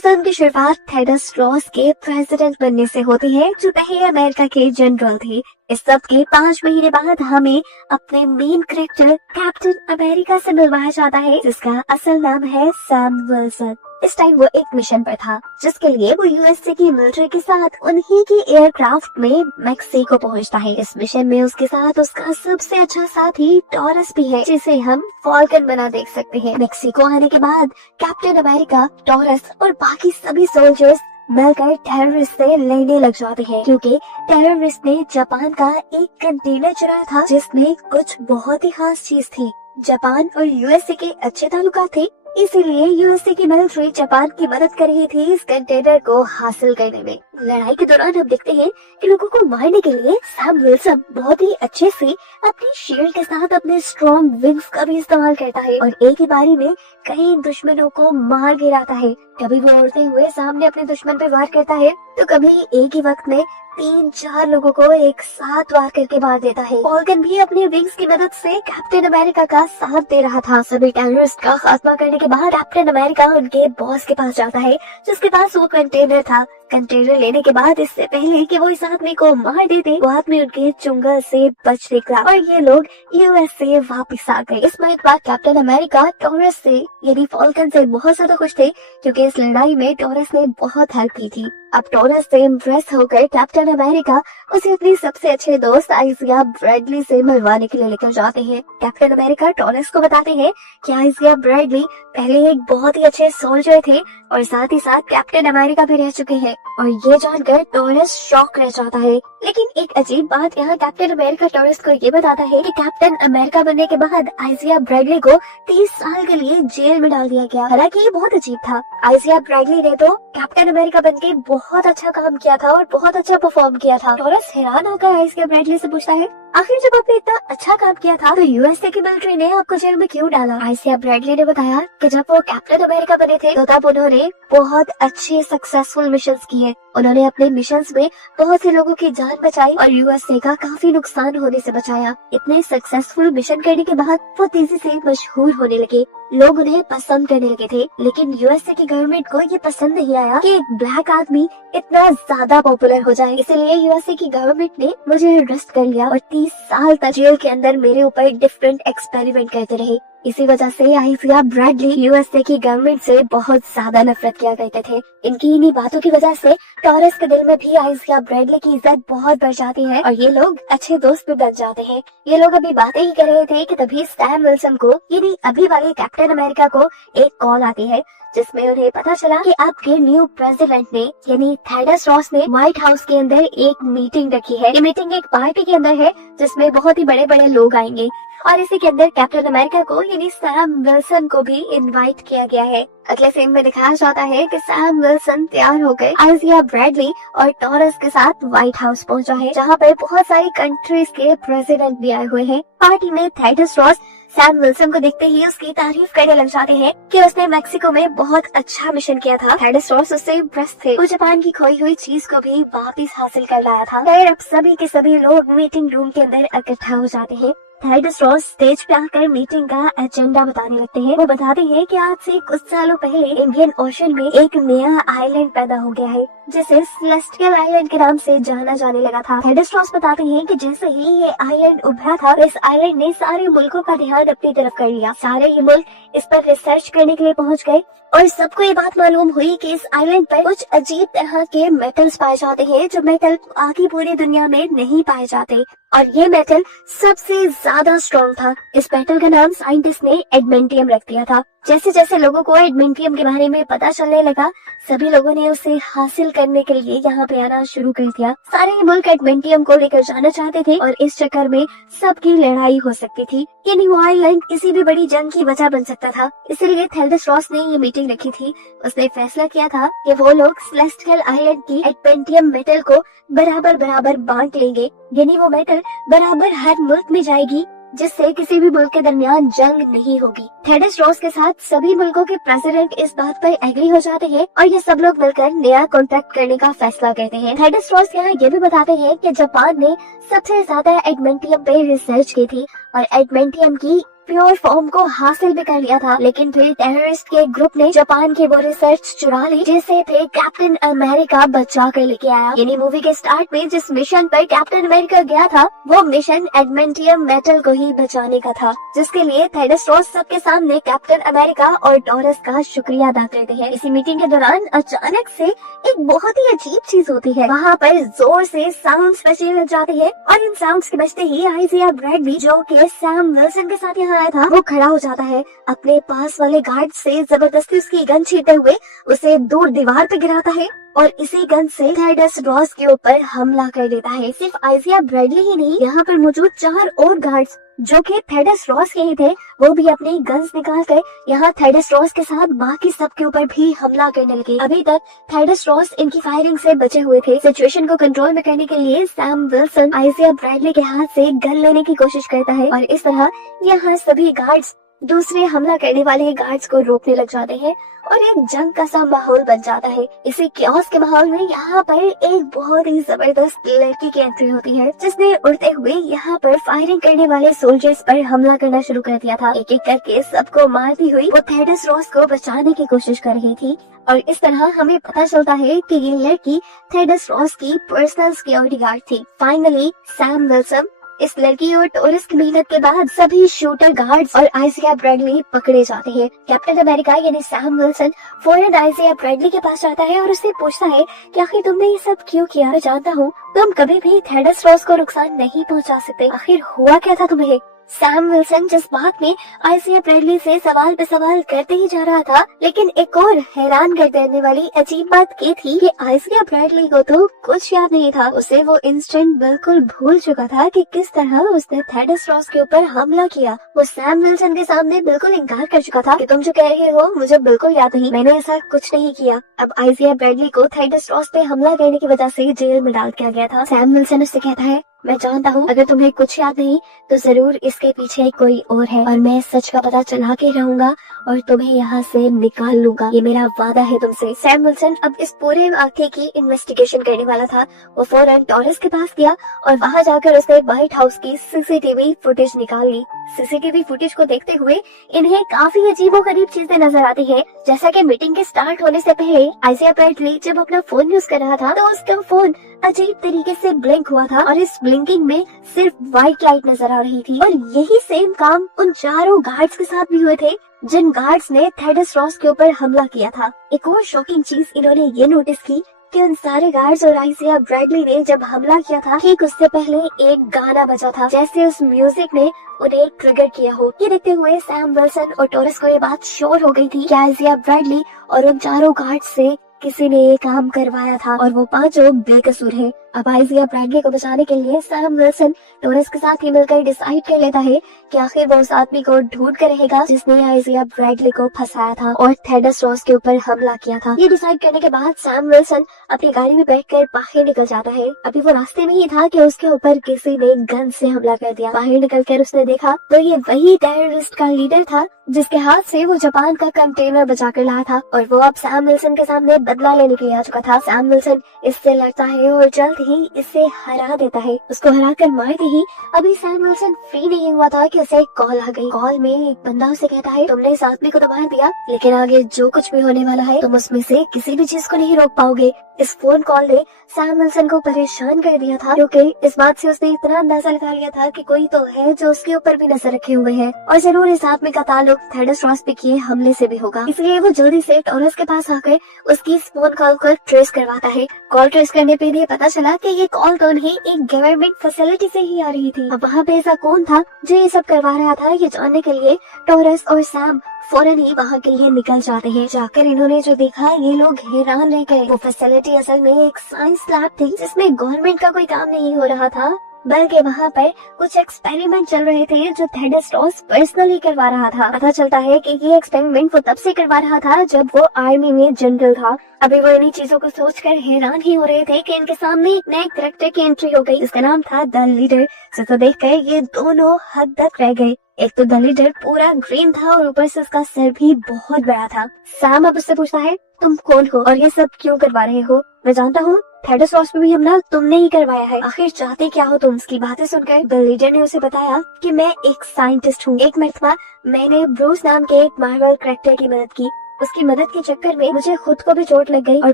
Film की शुरुआत थेडस Ross के प्रेसिडेंट बनने से होती है, जो पहले अमेरिका के जनरल थे। इस सब के 5 महीने बाद हमें अपने मेन कैरेक्टर कैप्टन अमेरिका से मिलवाया जाता है, जिसका असल नाम है सैम विल्सन। इस टाइम वो एक मिशन पर था, जिसके लिए वो यूएसए की मिलिट्री के साथ उन्हीं की एयरक्राफ्ट में मेक्सिको पहुंचता है। इस मिशन में उसके साथ उसका सबसे अच्छा साथी टॉरस भी है, जिसे हम फॉल्कन बना देख सकते हैं। मेक्सिको आने के बाद कैप्टन अमेरिका, टॉरस और बाकी सभी सोल्जर्स मिलकर टेररिस्ट से लड़ने लग जाते हैं, क्योंकि टेररिस्ट ने जापान का एक कंटेनर चुराया था, जिसमें कुछ बहुत ही खास चीज थी। जापान और यूएसए के अच्छे ताल्लुकात थे, इसीलिए यूएसए की मिलिट्री जापान की मदद कर रही थी इस कंटेनर को हासिल करने में। लड़ाई के दौरान हम देखते हैं कि लोगों को मारने के लिए सैम विल्सन बहुत ही अच्छे से अपने शील्ड के साथ अपने स्ट्रॉन्ग विंग्स का भी इस्तेमाल करता है और एक ही बारी में कई दुश्मनों को मार गिराता है। कभी वो उड़ते हुए सामने अपने दुश्मन पे वार करता है, तो कभी एक ही वक्त में 3-4 लोगों को एक साथ वार करके मार देता है। फॉल्कन भी अपने विंग्स की मदद से कैप्टन अमेरिका का साथ दे रहा था। सभी टेररिस्ट का खात्मा करने के बाद कैप्टन अमेरिका उनके बॉस के पास जाता है, जिसके पास वो कंटेनर था। कंटेनर लेने के बाद इससे पहले कि वो इस आदमी को मार देते, वो आदमी उनके चुंगल से बच निकला और ये लोग यूएस से वापस आ गए। इस बाद कैप्टन अमेरिका टॉरस से यानी फॉल्कन से बहुत ज्यादा खुश थे, क्योंकि इस लड़ाई में टॉरस ने बहुत हेल्प की थी। अब टॉरस से इम्प्रेस होकर कैप्टन अमेरिका उसे अपनी सबसे अच्छे दोस्त आइजिया ब्रैडली से मिलवाने के लिए लेकर जाते हैं। कैप्टन अमेरिका टॉरस को बताते हैं कि आइजिया ब्रैडली पहले एक बहुत ही अच्छे सोल्जर थे और साथ ही साथ कैप्टन अमेरिका भी रह चुके हैं, और ये जानकर टॉरस शॉक रह जाता है। लेकिन एक अजीब बात यहाँ कैप्टन अमेरिका टॉरस को ये बताता है कि कैप्टन अमेरिका बनने के बाद आइजिया ब्रैडली को 30 साल के लिए जेल में डाल दिया गया। हालांकि ये बहुत अजीब था। आइजिया ब्रैडली ने तो कैप्टन अमेरिका बनके बहुत अच्छा काम किया था और बहुत अच्छा परफॉर्म किया था। टॉरस हैरान होकर आइजिया ब्रैडली से पूछता है, आखिर जब आपने इतना अच्छा काम किया था तो यूएसए की मिलिट्री ने आपको जेल में क्यों डाला? आइजिया ब्रैडली ने बताया कि जब वो कैप्टन अमेरिका बने थे तो तब उन्होंने बहुत अच्छे सक्सेसफुल मिशंस किए। उन्होंने अपने मिशंस में बहुत से लोगों की जान बचाई और यूएसए का काफी नुकसान होने से बचाया। इतने सक्सेसफुल मिशन करने के बाद वो तेजी से मशहूर होने लगे, लोग उन्हें पसंद करने लगे थे। लेकिन यूएसए की गवर्नमेंट को ये पसंद नहीं आया कि एक ब्लैक आदमी इतना ज्यादा पॉपुलर हो जाए, इसलिए यूएसए की गवर्नमेंट ने मुझे अरेस्ट कर लिया और 30 साल तक जेल के अंदर मेरे ऊपर डिफरेंट एक्सपेरिमेंट करते रहे। इसी वजह से आइजिया ब्रैडली यूएसए की गवर्नमेंट से बहुत ज्यादा नफरत किया करते थे। इनकी इन्हीं बातों की वजह से टॉरस के दिल में भी आइजिया ब्रैडली की इज्जत बहुत बढ़ जाती है और ये लोग अच्छे दोस्त भी बन जाते हैं। ये लोग अभी बातें ही कर रहे थे कि तभी सैम विल्सन को यानी अभी वाले कैप्टन अमेरिका को एक कॉल आती है, जिसमें उन्हें पता चला कि आपके न्यू प्रेसिडेंट ने यानी थेडस रॉस ने व्हाइट हाउस के अंदर एक मीटिंग रखी है। ये मीटिंग एक पार्टी के अंदर है, जिसमें बहुत ही बड़े बड़े लोग आएंगे और इसी के अंदर कैप्टन अमेरिका को यानी सैम विल्सन को भी इनवाइट किया गया है। अगले सीन में दिखाया जाता है कि सैम विल्सन तैयार होकर आइजिया ब्रैडली और टॉरस के साथ व्हाइट हाउस पहुंचा है, जहां पर बहुत सारी कंट्रीज के प्रेसिडेंट भी आए हुए हैं। पार्टी में थेडस रॉस सैम विल्सन को देखते ही उसकी तारीफ करने लग जाते हैं कि उसने मेक्सिको में बहुत अच्छा मिशन किया था। थेडस रॉस उससे इम्प्रेस थे। वो जापान की खोई हुई चीज को भी वापस हासिल कर लाया था। फिर अब सभी के सभी लोग मीटिंग रूम के अंदर इकट्ठा हो जाते हैं। थेडस रॉस स्टेज पे आकर मीटिंग का एजेंडा बताने लगते हैं। वो बताते हैं कि आज से कुछ सालों पहले इंडियन ओशन में एक नया आइलैंड पैदा हो गया है, जिसे सेलेस्टियल आइलैंड के नाम से जाना जाने लगा था। थेडस रॉस बताते हैं कि जैसे ही ये आइलैंड उभरा था, इस आइलैंड ने सारे मुल्कों का ध्यान अपनी तरफ कर लिया। सारे ये मुल्क इस पर रिसर्च करने के लिए पहुंच गए और सबको ये बात मालूम हुई कि इस आइलैंड पर कुछ अजीब तरह के मेटल्स पाए जाते हैं, जो मेटल आगे पूरी दुनिया में नहीं पाए जाते, और ये मेटल सबसे ज्यादा स्ट्रॉन्ग था। इस मेटल का नाम साइंटिस्ट ने एडमेंटियम रख दिया था। जैसे जैसे लोगों को एडमेंटियम के बारे में पता चलने लगा, सभी लोगों ने उसे हासिल करने के लिए यहाँ पे आना शुरू कर दिया। सारे मुल्क एडमेंटियम को लेकर जाना चाहते थे और इस चक्कर में सबकी लड़ाई हो सकती थी। ये न्यू आइलैंड किसी भी बड़ी जंग की वजह बन सकता था, इसलिए थेडस रॉस ने ये मीटिंग रखी थी। उसने फैसला किया था कि वो लोग सेलेस्टियल आइलैंड की एडमेंटियम मेटल को बराबर बराबर बांट लेंगे, यानी वो मेटल बराबर हर मुल्क में जाएगी, जिससे किसी भी मुल्क के दरमियान जंग नहीं होगी। थेडस रॉस के साथ सभी मुल्कों के प्रेसिडेंट इस बात पर एग्री हो जाते हैं और ये सब लोग मिलकर नया कॉन्ट्रैक्ट करने का फैसला करते हैं। थेडस रॉस यहाँ ये भी बताते हैं कि जापान ने सबसे ज्यादा एडमेंटियम पे रिसर्च की थी और एडमेंटियम की प्योर फॉर्म को हासिल भी कर लिया था, लेकिन फिर टेररिस्ट के ग्रुप ने जापान के वो रिसर्च चुरा ली जिसे थे कैप्टन अमेरिका बचा कर लेके आया। यानी मूवी के स्टार्ट में जिस मिशन पर कैप्टन अमेरिका गया था वो मिशन एडमेंटियम मेटल को ही बचाने का था, जिसके लिए थैडोस रॉस सबके सामने कैप्टन अमेरिका और टॉरस का शुक्रिया अदा करते हैं। इसी मीटिंग के दौरान अचानक से एक बहुत ही अजीब चीज होती है। वहाँ पर जोर से साउंड्स बजने लग जाते हैं और इन साउंड्स के बजते ही आइजिया ब्रैडली जो कि सैम विल्सन के साथ यहाँ आया था वो खड़ा हो जाता है। अपने पास वाले गार्ड से जबरदस्ती उसकी गन छीनते हुए उसे दूर दीवार पे गिराता है और इसी गन से थैडोस रॉस के ऊपर हमला कर देता है। सिर्फ आइजिया ब्रैडली ही नहीं, यहाँ पर मौजूद 4 और गार्ड्स जो कि थैडोस रॉस के ही थे वो भी अपनी गन्स निकाल कर यहाँ थैडोस रॉस के साथ बाकी सब के ऊपर भी हमला करने लगे। अभी तक थैडोस रॉस इनकी फायरिंग से बचे हुए थे। सिचुएशन को कंट्रोल में करने के लिए सैम विल्सन आइजिया ब्रैडली के हाथ से गन लेने की कोशिश करता है और इस तरह यहाँ सभी गार्ड्स दूसरे हमला करने वाले गार्ड्स को रोकने लग जाते हैं और एक जंग का सा माहौल बन जाता है। इसी क्योस के माहौल में यहाँ पर एक बहुत ही जबरदस्त लड़की की एंट्री होती है जिसने उड़ते हुए यहाँ पर फायरिंग करने वाले सोल्जर्स पर हमला करना शुरू कर दिया था। एक एक करके सबको मारती हुई वो थैडोस रॉस को बचाने की कोशिश कर रही थी और इस तरह हमें पता चलता है कि ये लड़की थैडोस रॉस की पर्सनल सिक्योरिटी गार्ड थी। फाइनली सैम विल्सन, इस लड़की और टॉरस की मेहनत के बाद सभी शूटर गार्ड्स और आइजिया ब्रैडली पकड़े जाते हैं। कैप्टन अमेरिका यानी सैम विल्सन फौरन आइजिया ब्रैडली के पास जाता है और उससे पूछता है कि आखिर तुमने ये सब क्यों किया। मैं जानता हूँ तुम कभी भी थैडोस रॉस को नुकसान नहीं पहुँचा सकते, आखिर हुआ क्या था तुम्हें। सैम विल्सन जिस बात में आइजिया ब्रैडली से सवाल पे सवाल करते ही जा रहा था, लेकिन एक और हैरान कर देने वाली अजीब बात ये थी कि आइजिया ब्रैडली को तो कुछ याद नहीं था। उसे वो इंस्टेंट बिल्कुल भूल चुका था कि किस तरह उसने थैडोस रॉस के ऊपर हमला किया। वो सैम विल्सन के सामने बिल्कुल इनकार कर चुका था कि तुम जो कह रहे हो मुझे बिल्कुल याद नहीं, मैंने ऐसा कुछ नहीं किया। अब आइजिया ब्रैडली को थैडोस रॉस पे हमला करने की वजह से जेल में डाल दिया गया था। सैम विल्सन उससे कहता है मैं जानता हूँ अगर तुम्हें कुछ याद नहीं तो जरूर इसके पीछे कोई और है और मैं सच का पता चला के रहूंगा और तुम्हें यहाँ से निकाल लूंगा, ये मेरा वादा है तुमसे। सैम विल्सन अब इस पूरे वाक़े की इन्वेस्टिगेशन करने वाला था। वो फौरन टॉरस के पास गया और वहाँ जाकर उसने व्हाइट हाउस की सीसीटीवी फुटेज निकाल ली। सीसीटीवी फुटेज को देखते हुए इन्हें काफी अजीबोगरीब चीजें नजर आती है। जैसा कि मीटिंग के स्टार्ट होने से पहले आइजिया ब्रैडली जब अपना फोन यूज कर रहा था तो उसका फोन अजीब तरीके से ब्लिंक हुआ था और इस ब्लिंकिंग में सिर्फ व्हाइट लाइट नजर आ रही थी। और यही सेम काम उन 4 गार्ड्स के साथ भी हुए थे जिन गार्ड्स ने थैडोस रॉस के ऊपर हमला किया था। एक और शॉकिंग चीज इन्होंने ये नोटिस की कि उन सारे गार्ड्स और आइजिया ब्रैडली ने जब हमला किया था ठीक उससे पहले एक गाना बजा था, जैसे उस म्यूजिक ने उन्हें ट्रिगर किया हो। ये देखते हुए सैम विल्सन और टॉरस को ये बात श्योर हो गई थी कि आइजिया ब्रैडली और उन 4 गार्ड्स से किसी ने ये काम करवाया था और वो 5 बेकसूर है। अब आइजिया ब्रैडली को बचाने के लिए सैम विल्सन टॉरस के साथ ही मिलकर डिसाइड कर लेता है कि आखिर वो उस आदमी को ढूंढ कर रहेगा जिसने आइजिया ब्रैडली को फंसाया था और थैडोस रॉस के ऊपर हमला किया था। ये डिसाइड करने के बाद सैम विल्सन अपनी गाड़ी में बैठकर बाहर निकल जाता है। अभी वो रास्ते में ही था कि उसके ऊपर किसी ने गन से हमला कर दिया। बाहर निकलकर उसने देखा तो ये वही टेररिस्ट का लीडर था जिसके हाथ से वो जापान का कंटेनर बचा कर लाया था और वो अब सैम विल्सन के सामने बदला लेने के लिए आ चुका था। सैम विल्सन इससे लड़ता है और जल्द ही इसे हरा देता है। उसको हरा कर मारते ही अभी सैम विल्सन फ्री नहीं हुआ था कि उसे कॉल आ गई। कॉल में एक बंदा उसे कहता है तुमने इस आदमी को तो मार दिया लेकिन आगे जो कुछ भी होने वाला है तुम उसमें से किसी भी चीज को नहीं रोक पाओगे। इस फोन कॉल ने सैम विल्सन को परेशान कर दिया था क्योंकि इस बात से उसने इतना अंदाजा लगा लिया था कि कोई तो है जो उसके ऊपर भी नजर रखे हुए है और जरूर इस आदमी का ताल्लुक थैडोस रॉस पे किए हमले से भी होगा। इसलिए वो जल्दी से टॉरस के पास आकर उसकी इस फोन कॉल को ट्रेस करवाता है। कॉल ट्रेस करने पे इन्हें पता चला कि ये कॉल तो उन्हें एक गवर्नमेंट फैसिलिटी से ही आ रही थी। अब वहाँ पे ऐसा कौन था जो ये सब करवा रहा था, ये जानने के लिए टॉरस और सैम फौरन ही वहाँ के लिए निकल जाते हैं। जाकर इन्होंने जो देखा ये लोग हैरान रह गए। वो फैसिलिटी असल में एक साइंस लैब थी जिसमें गवर्नमेंट का कोई काम नहीं हो रहा था बल्कि वहाँ पर कुछ एक्सपेरिमेंट चल रहे थे जो थैडोस रॉस पर्सनली करवा रहा था। पता चलता है कि ये एक्सपेरिमेंट वो तब से करवा रहा था जब वो आर्मी में जनरल था। अभी वो इन्हीं चीजों को सोचकर हैरान ही हो रहे थे कि इनके सामने एक नए कैरेक्टर की एंट्री हो गई। इसका नाम था द लीडर। जिसे देखकर ये दोनों हद तक रह गए। एक तो द लीडर पूरा ग्रीन था और ऊपर से उसका सर भी बहुत बड़ा था। सैम अब उससे पूछता है, तुम कौन हो और ये सब क्यों करवा रहे हो? मैं जानता हूँ थेडस रॉस पे भी हमला तुमने ही करवाया है, आखिर चाहते क्या हो तुम? उसकी बातें सुनकर द लीडर ने उसे बताया कि मैं एक साइंटिस्ट हूँ। एक मरतबा मैंने ब्रूस नाम के एक मार्वल कैरेक्टर की मदद की। उसकी मदद के चक्कर में मुझे खुद को भी चोट लग गई और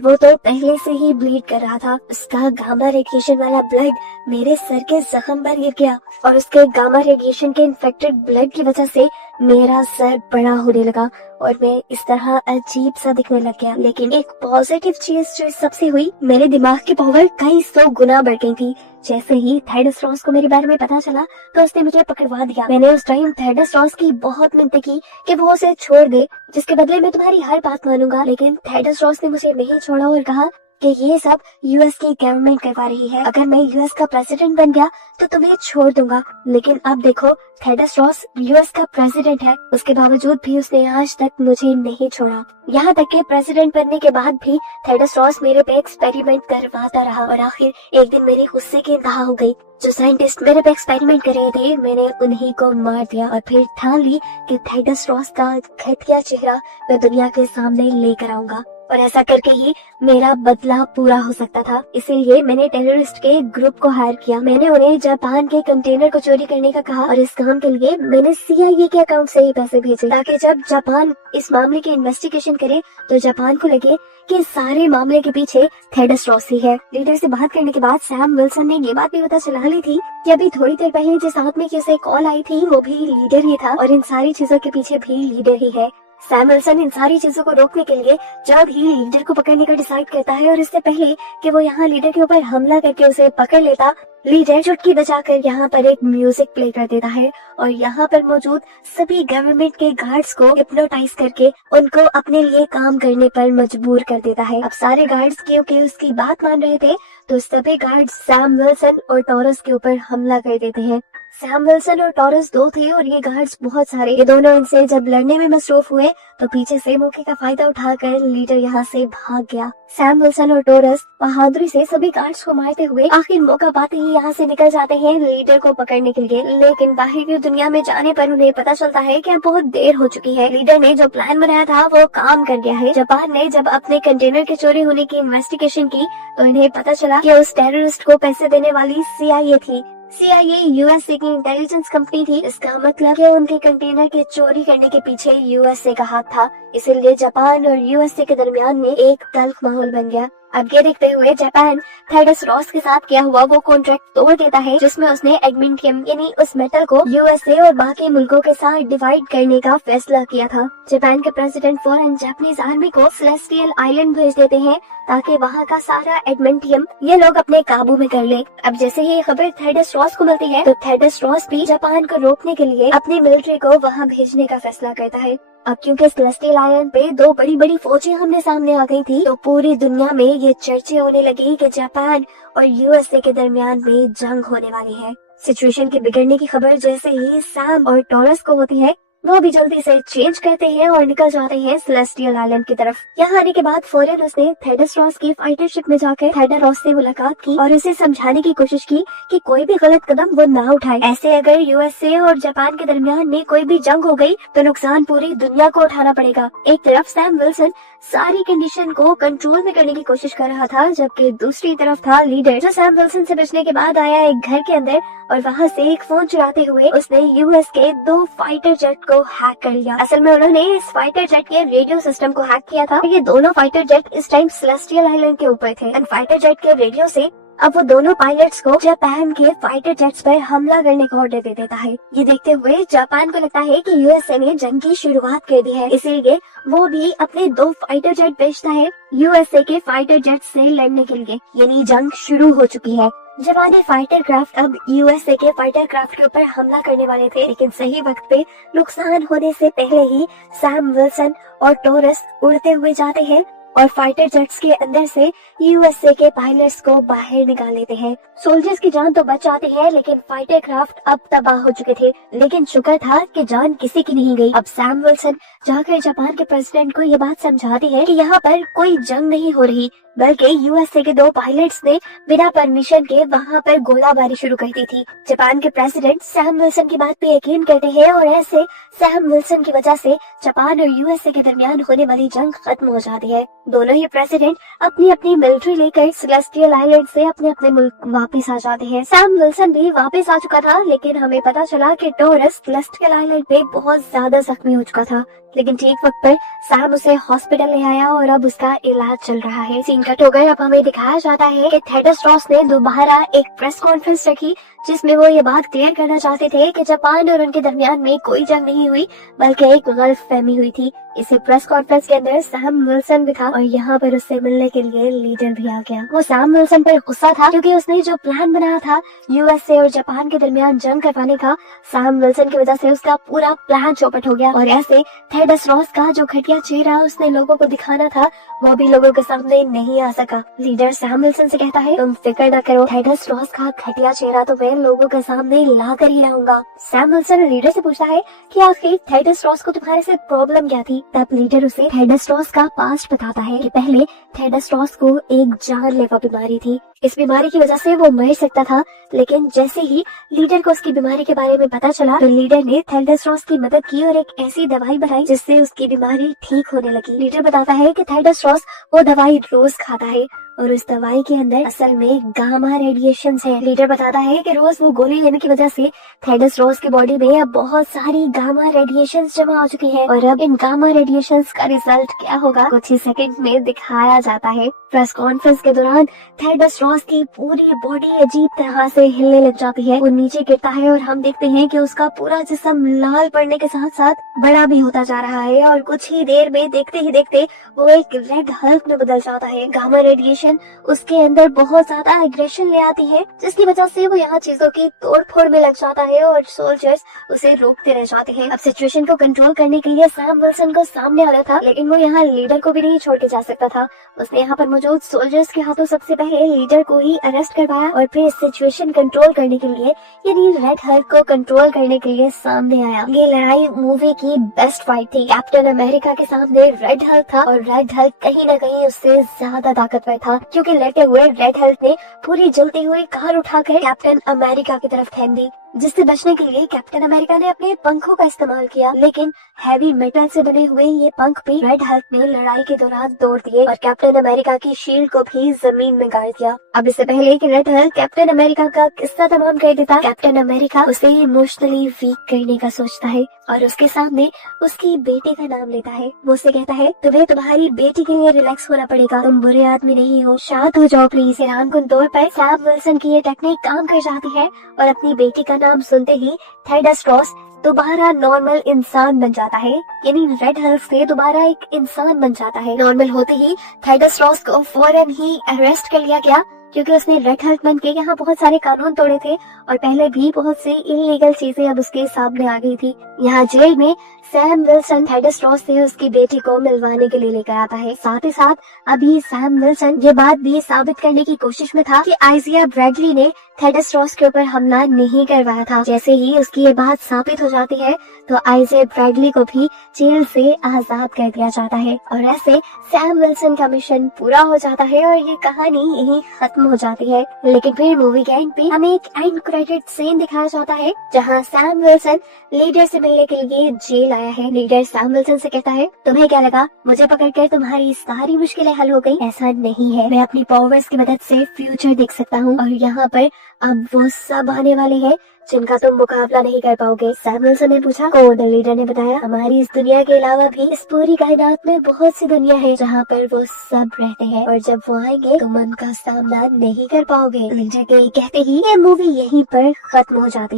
वो तो पहले से ही ब्लीड कर रहा था। उसका गामा रेडिएशन वाला ब्लड मेरे सर के जख्म पर गिर गया और उसके गामा रेडिएशन के इन्फेक्टेड ब्लड की वजह से मेरा सर बड़ा होने लगा और मैं इस तरह अजीब सा दिखने लग गया। लेकिन एक पॉजिटिव चीज जो इस सबसे हुई, मेरे दिमाग की पावर कई 100 गुना बढ़ गई थी। जैसे ही थेडस रॉस को मेरे बारे में पता चला तो उसने मुझे पकड़वा दिया। मैंने उस टाइम थेडस रॉस की बहुत मिन्नतें की कि वो उसे छोड़ दे, जिसके बदले में तुम्हारी हर बात मानूंगा। लेकिन थेडस रॉस ने मुझे नहीं छोड़ा और कहा कि ये सब यूएस की गवर्नमेंट करवा रही है, अगर मैं यूएस का प्रेसिडेंट बन गया तो तुम्हें छोड़ दूंगा। लेकिन अब देखो, थेडस रॉस यूएस का प्रेसिडेंट है, उसके बावजूद भी उसने आज तक मुझे नहीं छोड़ा। यहाँ तक के प्रेसिडेंट बनने के बाद भी थेडस रॉस मेरे पे एक्सपेरिमेंट करवाता रहा और आखिर एक दिन मेरे गुस्से की इंतहा हो गई। जो साइंटिस्ट मेरे पे एक्सपेरिमेंट कर रहे थे, मैंने उन्हीं को मार दिया और फिर ठान ली कि थेडस रॉस का घटिया चेहरा मैं दुनिया के सामने लेकर आऊंगा और ऐसा करके ही मेरा बदला पूरा हो सकता था। इसीलिए मैंने टेररिस्ट के एक ग्रुप को हायर किया। मैंने उन्हें जापान के कंटेनर को चोरी करने का कहा और इस काम के लिए मैंने CIA के अकाउंट से ही पैसे भेजे, ताकि जब जापान इस मामले की इन्वेस्टिगेशन करे तो जापान को लगे कि सारे मामले के पीछे थेडस रॉस ही है। लीडर से बात करने के बाद सैम विल्सन ने ये बात भी पता चला ली थी कि अभी थोड़ी देर पहले जिस आदमी की उसे कॉल आई थी वो भी लीडर ही था और इन सारी चीजों के पीछे भी लीडर ही है। सैम विल्सन इन सारी चीजों को रोकने के लिए जल्द ही लीडर को पकड़ने का डिसाइड करता है और इससे पहले कि वो यहाँ लीडर के ऊपर हमला करके उसे पकड़ लेता, लीडर चुटकी बजाकर यहाँ पर एक म्यूजिक प्ले कर देता है और यहाँ पर मौजूद सभी गवर्नमेंट के गार्ड्स को हिप्नोटाइज करके उनको अपने लिए काम करने पर मजबूर कर देता है। अब सारे गार्ड्स क्योंकि उसकी बात मान रहे थे तो सभी गार्ड्स सैम विल्सन और टॉरस के ऊपर हमला कर देते हैं। सैम विल्सन और टॉरस दो थे और ये गार्ड्स बहुत सारे। ये दोनों इनसे जब लड़ने में मसरूफ हुए तो पीछे से मौके का फायदा उठाकर लीडर यहाँ से भाग गया। सैम विल्सन और टॉरस बहादुरी से सभी गार्ड्स को मारते हुए आखिर मौका पाते ही यहाँ से निकल जाते हैं लीडर को पकड़ने के लिए। लेकिन बाहर की दुनिया में जाने पर उन्हें पता चलता है कि अब बहुत देर हो चुकी है। लीडर ने जो प्लान बनाया था वो काम कर गया है। जापान ने जब अपने कंटेनर के चोरी होने की इन्वेस्टिगेशन की तो इन्हें पता चला कि उस टेररिस्ट को पैसे देने वाली CIA थी। CIA USA की इंटेलिजेंस कंपनी थी। इसका मतलब कि उनके कंटेनर के चोरी करने के पीछे USA का हाथ था। इसीलिए जापान और USA के दरमियान में एक तल्ख माहौल बन गया। अब ये देखते हुए जापान थेडस रॉस के साथ किया हुआ वो कॉन्ट्रैक्ट तोड़ देता है जिसमें उसने एडमिंटियम यानी उस मेटल को USA और बाकी मुल्कों के साथ डिवाइड करने का फैसला किया था। जापान के प्रेसिडेंट फौरन जापानीज आर्मी को सेलेस्टियल आइलैंड भेज देते हैं ताकि वहाँ का सारा एडमिंटियम ये लोग अपने काबू में कर ले। अब जैसे ही खबर थेडस रॉस को मिलती है तो थेडस रॉस भी जापान को रोकने के लिए अपनी मिलिट्री को वहाँ भेजने का फैसला करता है। अब क्योंकि सेलेस्टियल आइलैंड पे दो बड़ी बड़ी फौजें हमने सामने आ गई थी तो पूरी दुनिया में ये चर्चे होने लगी कि जापान और USA के दरमियान में जंग होने वाली है। सिचुएशन के बिगड़ने की खबर जैसे ही सैम और टॉरस को होती है वो भी जल्दी से चेंज करते हैं और निकल जाते हैं सेलेस्टियल आइलैंड की तरफ। यहाँ आने के बाद फौरन उसने थेडस रॉस की फाइटर शिप में जाकर थेडस रॉस से मुलाकात की और उसे समझाने की कोशिश की कि कोई भी गलत कदम वो ना उठाए। ऐसे अगर USA और जापान के दरमियान में कोई भी जंग हो गई तो नुकसान पूरी दुनिया को उठाना पड़ेगा। एक तरफ सैम विल्सन सारी कंडीशन को कंट्रोल में करने की कोशिश कर रहा था, जबकि दूसरी तरफ था लीडर जो सैम विल्सन से बचने के बाद आया एक घर के अंदर और वहाँ से एक फोन चुराते हुए उसने US के 2 फाइटर जेट को हैक कर लिया। असल में उन्होंने इस फाइटर जेट के रेडियो सिस्टम को हैक किया था। ये दोनों फाइटर जेट इस टाइम सेलेस्टियल आइलैंड के ऊपर थे। एंड फाइटर जेट के रेडियो से अब वो दोनों पायलट्स को जापान के फाइटर जेट्स पर हमला करने का ऑर्डर दे देता है। ये देखते हुए जापान को लगता है कि USA ने जंग की शुरुआत कर दी है, इसीलिए वो भी अपने 2 फाइटर जेट भेजता है USA के फाइटर जेट से लड़ने के लिए। यानी जंग शुरू हो चुकी है। जापानी फाइटर क्राफ्ट अब USA के फाइटर क्राफ्ट के ऊपर हमला करने वाले थे, लेकिन सही वक्त पे नुकसान होने से पहले ही सैम विल्सन और टॉरस उड़ते हुए जाते हैं और फाइटर जेट्स के अंदर से USA के पायलट्स को बाहर निकाल लेते हैं। सोल्जर्स की जान तो बच जाती है, लेकिन फाइटर क्राफ्ट अब तबाह हो चुके थे। लेकिन शुक्र था कि जान किसी की नहीं गई। अब सैम विल्सन जाकर जापान के प्रेसिडेंट को ये बात समझाती है कि यहाँ पर कोई जंग नहीं हो रही, बल्कि यूएसए के 2 पायलट्स ने बिना परमिशन के वहां पर गोलाबारी शुरू कर दी थी। जापान के प्रेसिडेंट सैम विल्सन की बात पे यकीन करते हैं और ऐसे सैम विल्सन की वजह से जापान और यूएसए के दरमियान होने वाली जंग खत्म हो जाती है। दोनों ही प्रेसिडेंट अपनी अपनी मिलिट्री लेकर सेलेस्टियल आइलैंड से अपने अपने मुल्क वापस आ जाते हैं। सैम विल्सन भी वापस आ चुका था, लेकिन हमें पता चला कि टॉरस सेलेस्टियल आइलैंड पे बहुत ज्यादा जख्मी हो चुका था। लेकिन ठीक वक्त पर सैम उसे हॉस्पिटल ले आया और अब उसका इलाज चल रहा है। सीन कट होकर अब हमें दिखाया जाता है कि थेडस रॉस ने दोबारा एक प्रेस कॉन्फ्रेंस रखी, जिसमें वो ये बात क्लियर करना चाहते थे कि जापान और उनके दरमियान में कोई जंग नहीं हुई, बल्कि एक गलतफहमी हुई थी। इसी प्रेस कॉन्फ्रेंस के अंदर सैम विल्सन भी था और यहाँ पर उससे मिलने के लिए लीडर भी आ गया। वो सैम विल्सन पर गुस्सा था क्योंकि उसने जो प्लान बनाया था यूएसए और जापान के दरमियान जंग करवाने का, सैम विल्सन की वजह से उसका पूरा प्लान चौपट हो गया और ऐसे थेडस रॉस का जो घटिया चेहरा उसने लोगों को दिखाना था वो भी लोगों के सामने नहीं आ सका। लीडर सैम विल्सन से कहता है, तुम फिक्र न करो, थेडस रॉस का घटिया चेहरा तो मैं लोगों के सामने ला कर ही रहूंगा। सैम विल्सन लीडर से पूछता है कि आखिर थेडस रॉस को तुम्हारे से प्रॉब्लम क्या थी। तब लीडर उसे थेडस रॉस का पास्ट बताता है कि पहले थेडस रॉस को एक जानलेवा बीमारी थी। इस बीमारी की वजह से वो मर सकता था, लेकिन जैसे ही लीडर को उसकी बीमारी के बारे में पता चला तो लीडर ने थेडस रॉस की मदद की और एक ऐसी दवाई बनाई जिससे उसकी बीमारी ठीक होने लगी। लीडर बताता है कि थेडस रॉस वो दवाई रोज खाता है और उस दवाई के अंदर असल में गामा रेडिएशंस है। लीडर बताता है कि रोज वो गोली लेने की वजह से थेडस रॉस की बॉडी में अब बहुत सारी गामा रेडिएशंस जमा हो चुकी है और अब इन गामा रेडिएशंस का रिजल्ट क्या होगा कुछ ही सेकंड में दिखाया जाता है। प्रेस कॉन्फ्रेंस के दौरान थेडस रॉस की पूरी बॉडी अजीब तरह से हिलने लग जाती है। वो नीचे गिरता है और हम देखते हैं कि उसका पूरा जिस्म लाल पड़ने के साथ साथ बड़ा भी होता जा रहा है और कुछ ही देर में देखते ही देखते वो एक रेड हल्क में बदल जाता है। गामा रेडिएशन उसके अंदर बहुत ज्यादा एग्रेशन ले आती है, जिसकी वजह से वो यहाँ चीजों की तोड़ फोड़ में लग जाता है और सोल्जर्स उसे रोकते रह जाते हैं। अब सिचुएशन को कंट्रोल करने के लिए सैम विल्सन को सामने आना था, लेकिन वो यहाँ लीडर को भी नहीं छोड़ के जा सकता था। उसने यहाँ पर मौजूद सोल्जर्स के हाथों सबसे पहले लीडर को ही अरेस्ट करवाया और फिर सिचुएशन कंट्रोल करने के लिए यानी रेड हल्क को कंट्रोल करने के लिए सामने आया। ये लड़ाई मूवी की बेस्ट फाइट थी। कैप्टन अमेरिका के सामने रेड हल्क था और रेड हल्क कहीं न कहीं उससे ज्यादा ताकतवर था, क्योंकि लड़ते हुए रेड हल्क ने पूरी जलती हुई कार उठाकर कैप्टन अमेरिका की तरफ फेंक दी, जिससे बचने के लिए कैप्टन अमेरिका ने अपने पंखों का इस्तेमाल किया, लेकिन हैवी मेटल से बने हुए ये पंख भी रेड हल्क ने लड़ाई के दौरान तोड़ दिए और कैप्टन अमेरिका की शील्ड को भी जमीन में गाड़ दिया। अब इससे पहले कि रेड हल्क कैप्टन अमेरिका का किस्सा तमाम कर देता, कैप्टन अमेरिका उसे इमोशनली वीक करने का सोचता है और उसके सामने उसकी बेटी का नाम लेता है। वो उससे कहता है, तुम्हें तुम्हारी बेटी के लिए रिलैक्स होना पड़ेगा, तुम बुरे आदमी नहीं हो, शांत हो जाओ प्लीज। हैरानकुन तौर पर सैम विल्सन की ये टेक्निक काम कर जाती है और अपनी बेटी का नाम सुनते ही थेडस रॉस दोबारा नॉर्मल इंसान बन जाता है, यानी रेड हल्क से दोबारा एक इंसान बन जाता है। नॉर्मल होते ही थेडस रॉस को फौरन ही अरेस्ट कर लिया गया, क्योंकि उसने रेड हल्क बन के यहाँ बहुत सारे कानून तोड़े थे और पहले भी बहुत सी इलीगल चीजें अब उसके सामने आ गई थी। यहाँ जेल में सैम विल्सन थेडस रॉस से उसकी बेटी को मिलवाने के लिए लेकर आता है। साथ ही साथ अभी सैम विल्सन ये बात भी साबित करने की कोशिश में था कि आइजिया ब्रैडली ने थेडस रॉस के ऊपर हमला नहीं करवाया था। जैसे ही उसकी ये बात साबित हो जाती है तो आइजिया ब्रैडली को भी जेल से आजाद कर दिया जाता है और ऐसे सैम विल्सन का मिशन पूरा हो जाता है और ये कहानी यही खत्म हो जाती है। लेकिन फिर मूवी के एंड पे हमें एक एंड क्रेडिट सीन दिखाया जाता है जहाँ सैम विल्सन लीडर से मिलने के लिए जेल आया है। लीडर सैम विल्सन से कहता है, तुम्हें क्या लगा मुझे पकड़कर तुम्हारी सारी मुश्किलें हल हो गई? ऐसा नहीं है, मैं अपनी पावर्स की मदद से फ्यूचर देख सकता हूँ और यहाँ पर अब वो सब आने वाले हैं जिनका तुम मुकाबला नहीं कर पाओगे। सैम विल्सन ने पूछा, कौन? लीडर ने बताया, हमारी इस दुनिया के अलावा भी इस पूरी कायनात में बहुत सी दुनिया है जहाँ पर वो सब रहते हैं और जब वो आएंगे तुम उनका सामना नहीं कर पाओगे। लीडर के कहते ही ये मूवी यहीं पर खत्म हो जाती है।